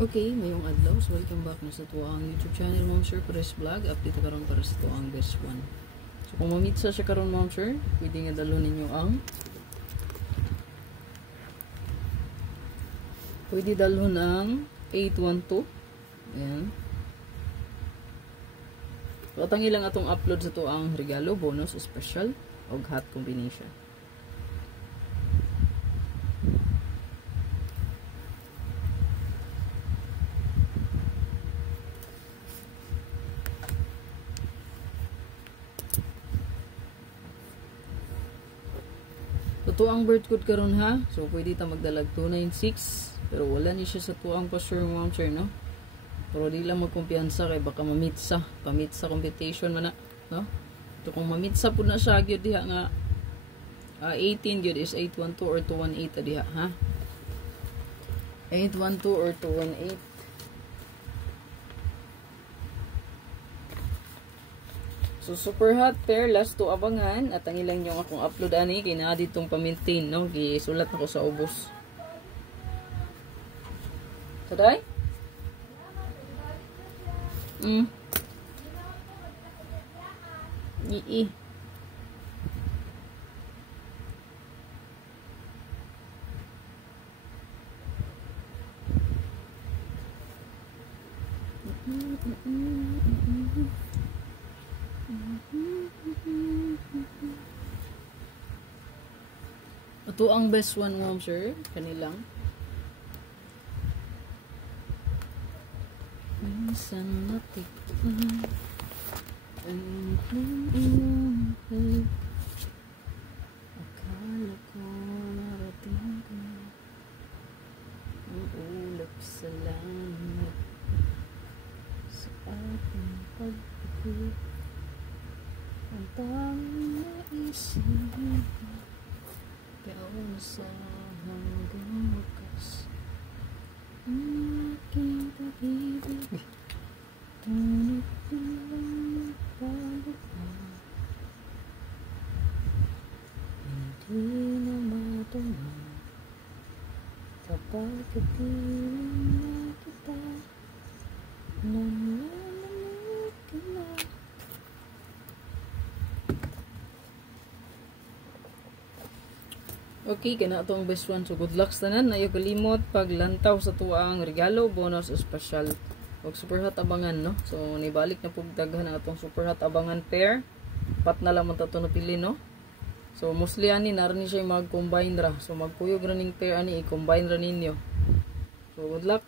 Okay, mayong adlaw. So, welcome back na sa tuwang YouTube channel, Mom Sir Perez Vlog. Update karon para sa tuwang best one. So, kung mamit sa siya karon, Mom Sir, pwede nga dalon ninyo ang pwede dalon ang 812. Ayan. So, atangi lang atong upload sa tuwang regalo, bonus, special, o hot combination. So, tuang birth code karon ha. So, pwede ta magdalag 296. Pero wala ni siya sa tuang pa sure, Mom Sir, no? Pero di lang magkumpiyansa kay baka mamitsa. Pamitsa competition man na, no? Ito kung mamitsa po na siya, gyud diha nga 18 gyud is 812 or 218 diha, ha? 812 or 218. So, super hot pair, last to abangan. At ang ilang yung akong upload ani, kaya na ditong pamintain, no? Gisulat ako sa ubos. Saday? Ii. Ito ang best one, Mom Sir, kanilang. Minsan natikman ang iyong halik. Akala ko narating ko ang ulap sa langit sa ating pag-ibig. Ang tanging naisip ikaw na sa hanggang wakas. Ang aking pag-ibig tunit nilang magpalapa. Hindi na matama kapag kapiling na kita. Nalalamig ka na. Okay, kana itong best one. So, good luck sa tanan. Ayaw kalimot paglantaw sa tuang regalo, bonus, special. O super hot abangan, no? So, nibalik na pugdaghan ang itong super hot abangan pair. Pat na lang mo ito napili, no? So, mostly ani, narin siya mag-combine ra. So, magkuyog running pair ani, i-combine ra ninyo. So, good luck.